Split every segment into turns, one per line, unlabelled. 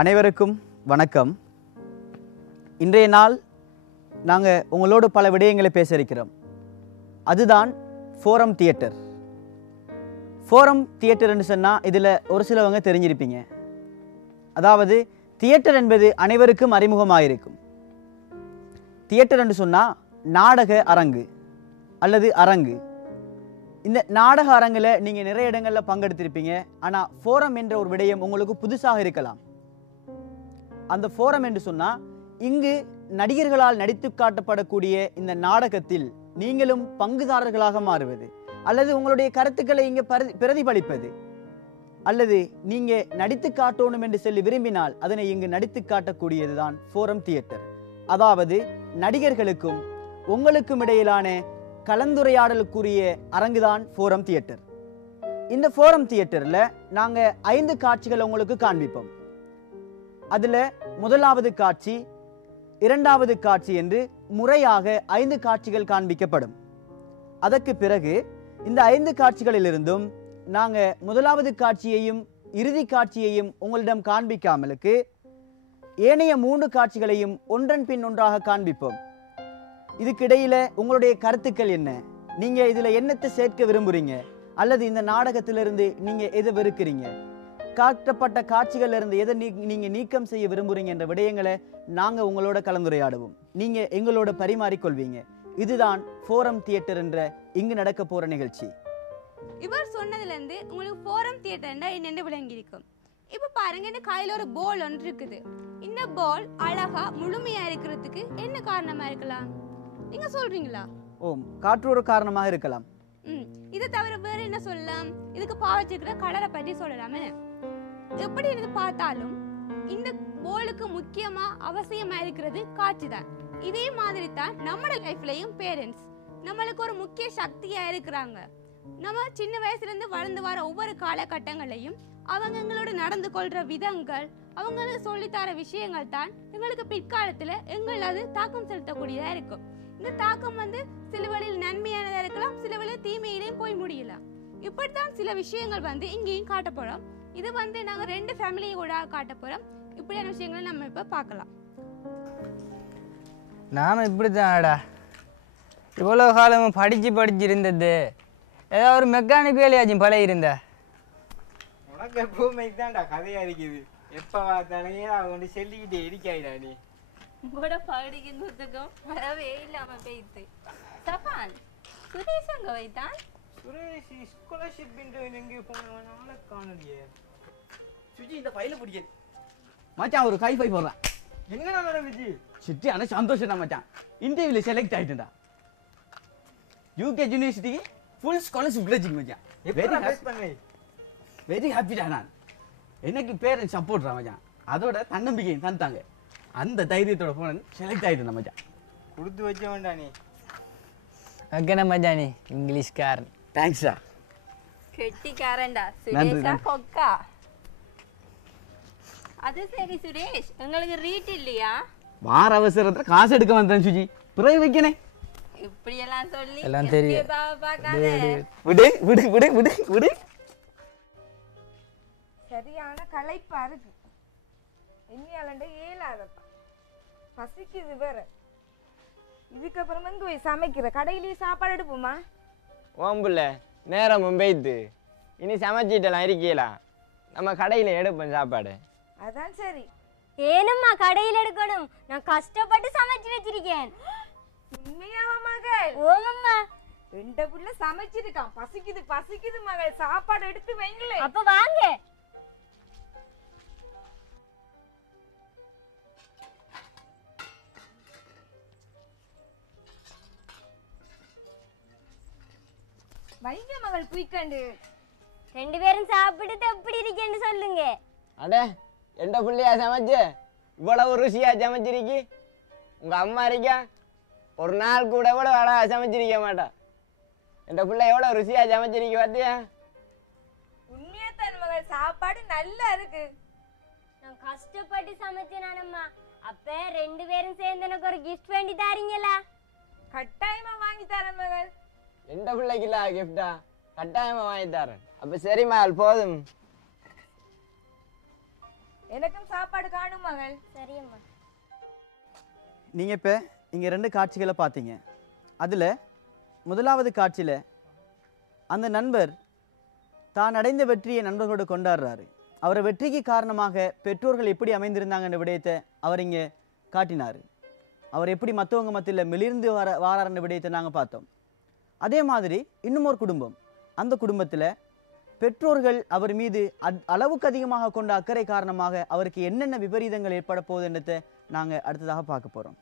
அனைவருக்கும் வணக்கம். இன்றைய நாள் நாங்கள் உங்களோடு பல விடயங்களை பேச இருக்கிறோம். அதுதான் ஃபோரம் தியேட்டர் ஃபோரம் தியேட்டர்னு சொன்னால் இதில் ஒரு சிலவங்க தெரிஞ்சிருப்பீங்க. அதாவது தியேட்டர் என்பது அனைவருக்கும் அறிமுகமாக இருக்கும் தியேட்டர் என்று சொன்னால் நாடக அரங்கு அல்லது அரங்கு. இந்த நாடக அரங்கில் நீங்கள் நிறைய இடங்களில் பங்கெடுத்திருப்பீங்க. ஆனால் ஃபோரம் என்ற ஒரு விடயம் உங்களுக்கு புதுசாக இருக்கலாம். அந்த ஃபோரம் என்று சொன்னால் இங்கு நடிகர்களால் நடித்து காட்டப்படக்கூடிய இந்த நாடகத்தில் நீங்களும் பங்குதாரர்களாக மாறுவது அல்லது உங்களுடைய கருத்துக்களை இங்கே பிரதிபலிப்பது அல்லது நீங்கள் நடித்து காட்டணும் என்று சொல்லி விரும்பினால் அதனை இங்கு நடித்து காட்டக்கூடியது தான் ஃபோரம் தியேட்டர் அதாவது நடிகர்களுக்கும் உங்களுக்கும் இடையிலான கலந்துரையாடலுக்குரிய அரங்கு தான் ஃபோரம் தியேட்டர் இந்த ஃபோரம் தியேட்டரில் நாங்கள் ஐந்து காட்சிகள் உங்களுக்கு காண்பிப்போம். அதில் முதலாவது காட்சி இரண்டாவது காட்சி என்று முறையாக ஐந்து காட்சிகள் காண்பிக்கப்படும். அதற்கு பிறகு இந்த ஐந்து காட்சிகளிலிருந்தும் நாங்கள் முதலாவது காட்சியையும் இறுதி காட்சியையும் உங்களிடம் காண்பிக்காமலுக்கு ஏனைய மூன்று காட்சிகளையும் ஒன்றன் பின் ஒன்றாக காண்பிப்போம். இதுக்கிடையில் உங்களுடைய கருத்துக்கள் என்ன? நீங்கள் இதில் என்னத்தை சேர்க்க விரும்புகிறீங்க அல்லது இந்த நாடகத்திலிருந்து நீங்கள் எதை வெறுக்கிறீங்க? காட்டப்பட்ட காட்சிகள்ல இருந்து எதை நீ நீங்க நீக்கம் செய்ய விரும்புறீங்க என்ற விடயங்களை நாங்க உங்களோட கலந்துரையாடுவோம். நீங்க எங்களோட பரிமாறிக்கொள்வீங்க. இதுதான் ஃபோரம் தியேட்டர் என்ற இங்கு நடக்க போற நிகழ்ச்சி.
இவர் சொன்னதுல இருந்து உங்களுக்கு ஃபோரம் தியேட்டர்னா என்னென்று விளங்கி இருக்கும் இப்ப பாருங்க இந்த கையில ஒரு பால் ஒன்று இருக்குது. இந்த பால் அழகா முழுமையா இருக்கிறதுக்கு என்ன காரணமா இருக்கலாம்? நீங்க சொல்றீங்களா?
ஓம் காற்று ஒரு காரணமாக இருக்கலாம்.
ம் இதை தவிர வேற என்ன சொல்லலாம்? இதுக்கு பாவச்சிருக்கிற கலரை பற்றி சொல்லலாமே. எப்படி இருந்து பார்த்தாலும் இந்த போலுக்கு முக்கியமா அவசியமா இருக்கிறது காட்சி தான். இதே மாதிரி தான் நம்மளோட லைஃப்லயும் பேரண்ட்ஸ் நம்மளுக்கு ஒரு முக்கிய சக்தியா இருக்கிறாங்க. நம்ம சின்ன வயசுல இருந்து வளர்ந்து வர ஒவ்வொரு காலகட்டங்களையும் அவங்க எங்களோட நடந்து கொள்ற விதங்கள் அவங்களுக்கு சொல்லித்தர விஷயங்கள் தான் எங்களுக்கு பிற்காலத்துல எங்களது தாக்கம் செலுத்தக்கூடியதா இருக்கும். இந்த தாக்கம் வந்து சில இப்படித்தான் சில விஷயங்கள் வந்து இங்கேயும் காட்ட போறோம். இது வந்து நாங்க ரெண்டு ஃபேமிலியும் கூட காட்ட போறோம். இப்படியான விஷயங்களை நம்ம இப்ப பார்க்கலாம்.
நானும் இப்படி தானடா. இவ்வளோ காலமும் படித்து படிச்சு இருந்தது. ஏதோ ஒரு மெக்கானிக் வேலையாச்சும் பழைய இருந்த
உனக்கு எப்பவுமே தான்டா கதையா இருக்குது. எப்ப பார்த்தானே அவன் கொண்டு சொல்லிக்கிட்டே இருக்காயிடா நீ.
உங்களோட படிக்கிறதுக்கும் வரவே இல்லாம போயிட்டு சபான் சுரேஷ் அங்க வைத்தான்
சுரேஷ் ஸ்காலர்ஷிப் எங்கே போனவனால காணலையே
சுஜி இந்த ஃபைல பிடிக்க மச்சான் ஒரு கை ஃபை போடுறான்
எங்க நடந்துச்சு
சிட்டியான சந்தோஷம் தான் மச்சான் இன்டர்வியூல செலக்ட் ஆயிட்டுடா யூகே யூனிவர்சிட்டிக்கு ஃபுல் ஸ்காலர்ஷிப் கிடைச்சிக்கு மச்சான் வெரி
பண்ணி
வெரி ஹாப்பிடா நான் எனக்கு பேரண்ட்ஸ் சப்போர்ட்ரா மச்சான் அதோட தன்னம்பிக்கையும் தந்தாங்க அந்த தைரியத்தோட போனேன் செலக்ட் ஆயிட்டு மச்சான்
கொடுத்து வச்சவன்டா நீ
அக்கன இங்கிலீஷ்காரன்
தேங்க்ஸா
கெட்டிக்காரன்டா சுரேஷா. கொக்கா அது சரி சுரேஷ் உங்களுக்கு ரீட் இல்லையா
வார அவசரத்தில் காசு எடுக்க வந்தேன் சுஜி பிறகு வைக்கணே
இப்படி எல்லாம் சொல்லி
எல்லாம் தெரியும்.
விடு விடு விடு விடு விடு
சரியான களைப்பா இருக்கு என்னையாலண்ட ஏலாதப்பா பசிக்குது வேற இதுக்கப்புறமா இங்க போய் சமைக்கிற கடையிலேயே சாப்பாடு எடுப்போமா
ஓம்புல நேரம் மும்பைத்து. இனி சமைச்சிட்டலாம் இருக்கீங்களா நம்ம கடையில் எடுப்போம் சாப்பாடு.
அதான் சரி.
ஏனம்மா கடையில் எடுக்கணும். நான் கஷ்டப்பட்டு சமைச்சு வச்சிருக்கேன்.
உண்மையாவா மகள்?
ஓமம்மா.
ரெண்ட புள்ள சமைச்சிருக்கான். பசிக்குது பசிக்குது மகள். சாப்பாடு எடுத்து வைங்களே.
அப்ப வாங்க.
வைங்க மகள் புய்க்கண்டு
ரெண்டு பேரும் சாப்பிட்டுட்டு எப்படி இருக்கேன்னு சொல்லுங்க.
அட எந்த பிள்ளையா சமைச்சு? இவ்வளவு ருசியா சமைச்சிருக்கி? உங்க அம்மா இருக்கா? ஒரு நாள் கூட கூட அழகா சமைச்சிருக்க மாட்டா. எந்த பிள்ளை எவ்வளோ ருசியா சமைச்சிருக்கி பார்த்தியா
உண்மையா தான் மகள் சாப்பாடு நல்லா இருக்கு.
நான் கஷ்டப்பட்டு சமைச்சேன் நானம்மா அப்ப ரெண்டு பேரும் சேர்ந்து எனக்கு ஒரு கிஃப்ட் வேண்டி தாரீங்களா?
கட்டாயமா வாங்கி தரேன் மகள்.
எந்த பிள்ளைக்கு இல்ல கிஃப்டா கட்டாயமா வாங்கி தரேன் அப்ப சரிம்மா அது போதும்
எனக்கும் சாப்பாடு காணும் மகள்
சரியம்மா
நீங்கள் இப்போ இங்கே ரெண்டு காட்சிகளை பார்த்தீங்க அதில் முதலாவது காட்சியில் அந்த நண்பர் தான் அடைந்த வெற்றியை நண்பர்களோடு கொண்டாடுறாரு அவரை வெற்றிக்கு காரணமாக பெற்றோர்கள் எப்படி அமைந்திருந்தாங்கன்ற விடயத்தை அவர் இங்கே காட்டினார் அவர் எப்படி மற்றவங்க மத்தியில் மிளிர்ந்து வர வாராருன்ற விடயத்தை நாங்கள் பார்த்தோம் அதே மாதிரி இன்னும் ஒரு குடும்பம். அந்த குடும்பத்தில் பெற்றோர்கள் அவர் மீது அத்- அளவுக்கு அதிகமாக கொண்ட அக்கறை காரணமாக அவருக்கு என்னென்ன விபரீதங்கள் ஏற்பட போகுதுன்றதை நாங்கள் அடுத்ததாக பார்க்க போகிறோம்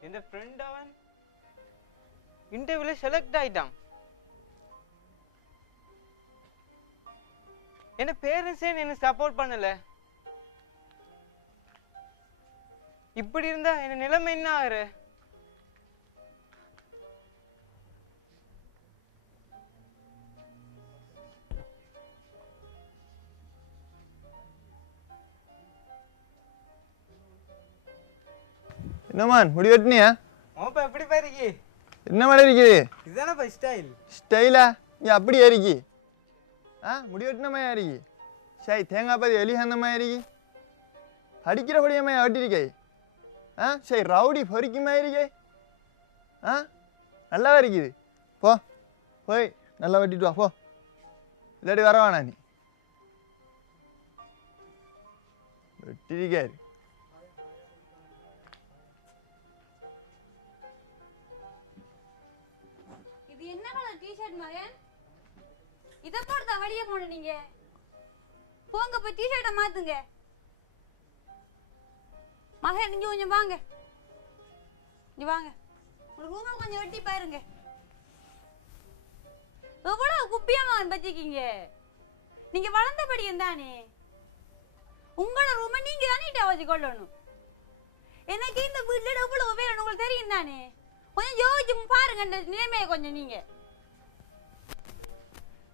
என் ஃப்ரெண்ட் அவன்? இன்டர்வியூல செலக்ட் ஆயிட்டான். என் பேரண்ட்ஸே என்ன சப்போர்ட் பண்ணல? இப்படி இருந்தா என்ன நிலைமை என்ன ஆகுற?
என்னமான் முடி வெட்டினியா?
மோப்பா எப்படி பாருக்கி
என்ன மாதிரி இருக்குது
இதுதானப்பா ஸ்டைல்
ஸ்டைலா? நீ அப்படியே இருக்கி. ஆ முடி வெட்டின மாதிரி இருக்கி? சரி தேங்காய் பாதி எலி அந்த மாதிரி இருக்கி? அடிக்கிறபடியே மாதிரி வெட்டிருக்கே? ஆ சரி ரவுடி பொறிக்கு மாதிரி இருக்கே. ஆ நல்லா இருக்குது. போ போய் நல்லா வெட்டிட்டு வா போ. இல்லாட்டி வர வேணாம் நீ. வெட்டிருக்காரு
டிஷர்ட் மகன். இதை போட்டு தான் வெளியே போன நீங்க. போங்க போய் டிஷர்ட்டை மாத்துங்க. மகன் நீங்க கொஞ்சம் வாங்க. நீ வாங்க. உங்க ரூமை கொஞ்சம் வெட்டி பாருங்க. எவ்வளவு குப்பியா மகன் பத்திக்கீங்க நீங்க வளர்ந்தபடியும் தானே. உங்களோட ரூமை நீங்க தானே வச்சு கொள்ளணும். எனக்கு இந்த வீட்டுல எவ்வளவு வேணும் உங்களுக்கு தெரியும் தானே? கொஞ்சம் யோசிச்சு பாருங்க இந்த நிலைமையை கொஞ்சம் நீங்க.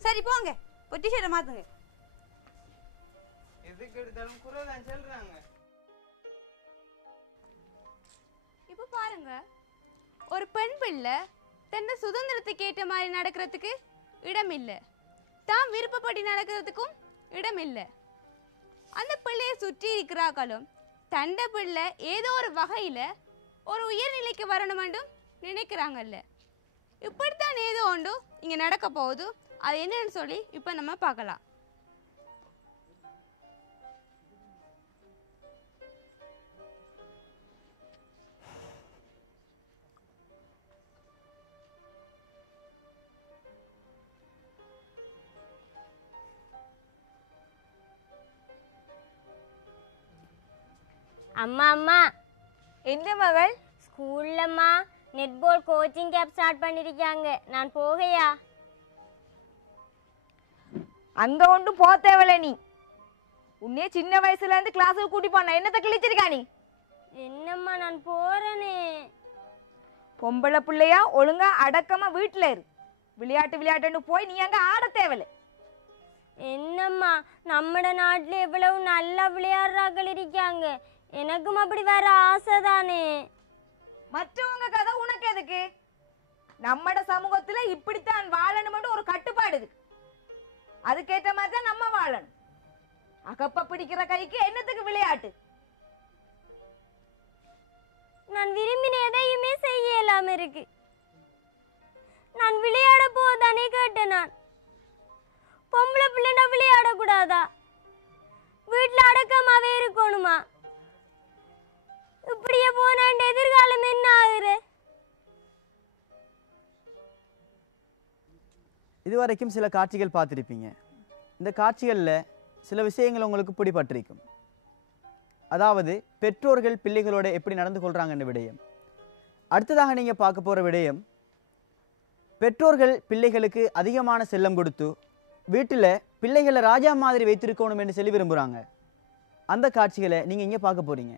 சரி போங்க. ஒரு டிஷர்ட்டை மாத்துங்க.
எதுக்கு எடுத்தாலும் குரல் தான் சொல்றாங்க.
இப்போ பாருங்க. ஒரு பெண் பிள்ளை தன்னை சுதந்திரத்துக்கு ஏற்ற மாதிரி நடக்கிறதுக்கு இடம் இல்லை தான் விருப்பப்படி நடக்கிறதுக்கும் இடம் இல்லை அந்த பிள்ளையை சுற்றி இருக்கிறார்களும் தண்ட பிள்ளை ஏதோ ஒரு வகையில் ஒரு உயர்நிலைக்கு வரணும் என்றும் நினைக்கிறாங்கல்ல. இப்படித்தான் ஏதோ ஒன்று இங்கே நடக்க போகுது. அது என்னன்னு சொல்லி இப்போ நம்ம பார்க்கலாம்.
அம்மா அம்மா.
என்ன மகள்?
ஸ்கூல்லம்மா நெட்பால் கோச்சிங் கேப் ஸ்டார்ட் பண்ணியிருக்காங்க நான் போகையா?
அங்க ஒன்றும் போக தேவையில்ல நீ. உன்னே சின்ன வயசுல இருந்து கிளாஸுக்கு கூட்டி போன என்னத்தை கிழிச்சிருக்கா நீ?
என்னம்மா நான் போறேனே.
பொம்பளை பிள்ளையா ஒழுங்கா அடக்கமா வீட்டுல இரு. விளையாட்டு விளையாட்டுன்னு போய் நீ அங்க ஆட தேவையில்ல.
என்னம்மா நம்மட நாட்டுல எவ்வளவு நல்லா விளையாடுறாக்கள் இருக்காங்க. எனக்கும் அப்படி வர ஆசை தானே
மற்றவங்க கதை உனக்கு எதுக்கு? நம்மட சமூகத்துல இப்படித்தான் வாழணும்னு ஒரு கட்டுப்பாடு இருக்கு. அதுக்கேற்ற மாதிரி தான் நம்ம வாழணும். அகப்ப பிடிக்கிற கைக்கு என்னத்துக்கு விளையாட்டு?
நான் விரும்பின எதையுமே செய்ய இல்லாம இருக்கு. நான் விளையாட போதானே கேட்டேன் நான். பொம்பளை பிள்ளைண்டா விளையாடக்கூடாதா வீட்டில் அடக்கமாவே இருக்கணுமா? இப்படியே போனேன் எதிர்காலம் என்ன ஆகுது?
இதுவரைக்கும் சில காட்சிகள் பார்த்துருப்பீங்க. இந்த காட்சிகளில் சில விஷயங்கள் உங்களுக்கு பிடிபட்டிருக்கும். அதாவது பெற்றோர்கள் பிள்ளைகளோட எப்படி நடந்து கொள்கிறாங்கன்ற விடயம். அடுத்ததாக நீங்கள் பார்க்க போகிற விடயம் பெற்றோர்கள் பிள்ளைகளுக்கு அதிகமான செல்லம் கொடுத்து வீட்டில் பிள்ளைகளை ராஜா மாதிரி வைத்திருக்கணும் என்று சொல்லி விரும்புகிறாங்க அந்த காட்சிகளை நீங்கள் இங்கே பார்க்க போகிறீங்க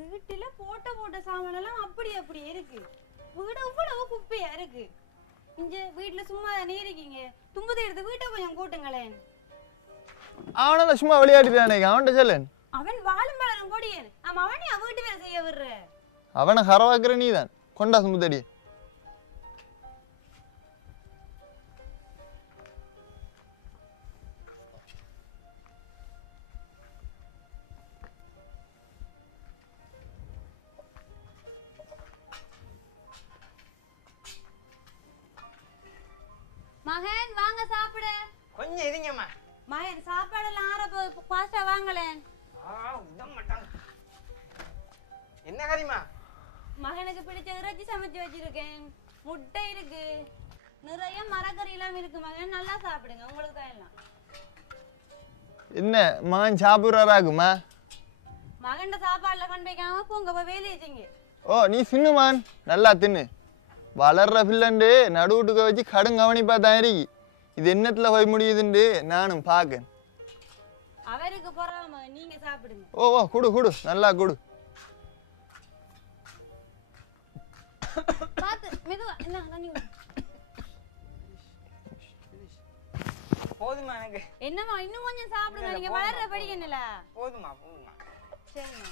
வீட்டுல போட்ட போட்ட சாமான் எல்லாம் அப்படி அப்படி இருக்கு. வீடு இவ்வளவு குப்பையா இருக்கு. இங்க வீட்டுல சும்மா தானே இருக்கீங்க. தும்புதை எடுத்து வீட்டை கொஞ்சம் கூட்டுங்களேன்.
அவனால சும்மா விளையாடிட்டானே அவன்கிட்ட சொல்லேன்
அவன் வாழும் வளரும் கொடியன். ஆமா அவனே வீட்டு வேலை செய்ய விடுற?
அவனை ஹரவாக்குற நீ தான் கொண்டா சுமுத்தடி
மகன் வாங்க சாப்பிட.
கொஞ்சம் இருங்கம்மா.
மகன் சாப்பாடெல்லாம் ஆற பாஸ்டா வாங்கலேன்
என்ன கறிமா
மகனுக்கு பிடிச்ச இறைச்சி சமைச்சு வச்சிருக்கேன். முட்டை இருக்கு. நிறைய மரக்கறி எல்லாம் இருக்கு மகன். நல்லா சாப்பிடுங்க. உங்களுக்கு தான் எல்லாம்
என்ன மகன் சாப்பிட்றாராகுமா
மகன்ட சாப்பாடுல கொண்டு வைக்காம போங்க. போய் வேலையை செய்யுங்க.
ஓ நீ சின்ன மகன். நல்லா தின்னு. வளர்ற பிள்ளண்டு நடுவுட்டுக்க வச்சு கடும் கவனிப்பா தான் இருக்கு. இது என்னத்துல போய் முடியுதுண்டு? நானும் பார்க்கேன்
அவருக்கு பொறாம நீங்க சாப்பிடுங்க.
ஓ ஓ குடு குடு. நல்லா குடு.
பார்த்து மெதுவா. என்ன தண்ணி குடி.
போதுமா எனக்கு?
என்னம்மா இன்னும் கொஞ்சம் சாப்பிடுங்க. நீங்க வளர்ற படிக்கணும்ல.
போதுமா போதுமா.
சரிம்மா.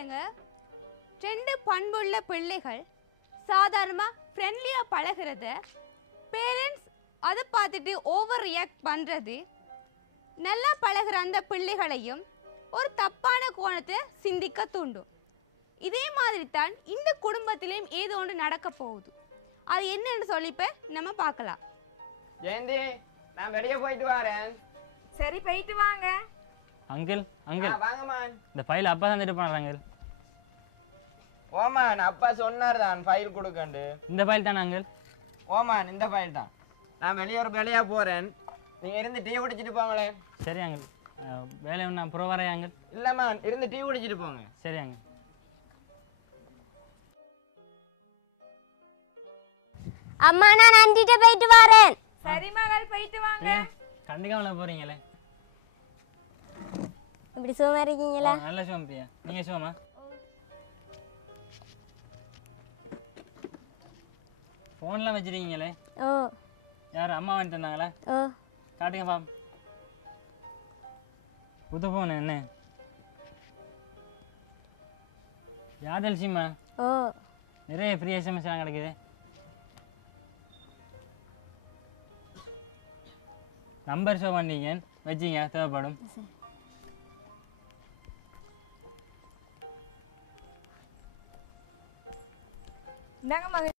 பாருங்க. ரெண்டு பண்புள்ள பிள்ளைகள் சாதாரணமாக ஃப்ரெண்ட்லியாக பழகிறத. பேரண்ட்ஸ் அதை பார்த்துட்டு ஓவர் ரியாக்ட் பண்ணுறது நல்லா பழகுற அந்த பிள்ளைகளையும் ஒரு தப்பான கோணத்தை சிந்திக்க தூண்டும். இதே மாதிரி தான் இந்த குடும்பத்திலையும் ஏதோ ஒன்று நடக்க போகுது. அது என்னன்னு சொல்லி இப்போ நம்ம பார்க்கலாம்.
ஜெயந்தி நான் வெளியே போயிட்டு வரேன்.
சரி போயிட்டு வாங்க.
Uncle uncle.
வாங்கம்மா.
இந்த ஃபைல் அப்பா போனார் அங்கிள்.
ஓமான் அப்பா சொன்னார் தான் ஃபைல் கொடுக்கண்டு.
இந்த ஃபைல் தானே அங்கிள்?
ஓமான் இந்த ஃபைல் தான். நான் வெளியே ஒரு வேலையா போறேன். நீங்க இருந்து டீ குடிச்சிட்டு போங்களேன்
சரி அங்கிள். வேலை ஒன்று வரேன் அங்கிள்?
இல்லம்மா இருந்து டீ குடிச்சிட்டு போங்க.
சரி அங்கிள்.
அம்மா நான் அண்டிட்ட போயிட்டு வரேன்.
சரி மகள் போயிட்டு வாங்க.
கண்டிக்காமல போகிறீங்களே
இப்படி சும்மா இருக்கீங்களா?
நல்ல சிவம் பிரியா. நீங்கள் ஃபோன்லாம் வச்சிருக்கீங்களே?
ஓ.
யார்? அம்மா வாங்கிட்டு தந்தாங்களா?
ஓ.
காட்டுங்க பாம் புது ஃபோன் என்ன? யாதல் சிம்மா
ஓ.
நிறைய ஃப்ரீ எஸ்எம்எஸ் எல்லாம் கிடைக்குது. நம்பர் ஷோ பண்ணீங்க வச்சிங்க தேவைப்படும்.
இந்தாங்க மகள்